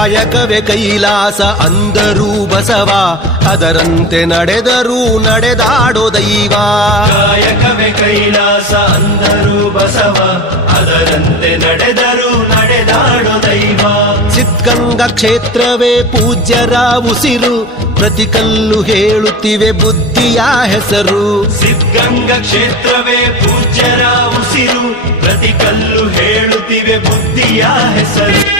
ನಾಯಕವೇ ಕೈಲಾಸ ಅಂದರೂ ಬಸವ ಅದರಂತೆ ನಡೆದರೂ ನಡೆದಾಡೋ ದೈವ ಗಾಯಕವೇ ಕೈಲಾಸ ಅಂದರೂ ಬಸವ ಅದರಂತೆ ನಡೆದರೂ ನಡೆದಾಡೋ ದೈವ ಸಿದ್ಧಗಂಗಾ ಕ್ಷೇತ್ರವೇ ಪೂಜ್ಯರ ಉಸಿರು ಪ್ರತಿ ಕಲ್ಲು ಹೇಳುತ್ತಿವೆ ಬುದ್ಧಿಯ ಹೆಸರು ಸಿದ್ಧಗಂಗಾ ಕ್ಷೇತ್ರವೇ ಪೂಜ್ಯರ ಉಸಿರು ಪ್ರತಿ ಕಲ್ಲು ಹೇಳುತ್ತಿವೆ ಬುದ್ಧಿಯ ಹೆಸರು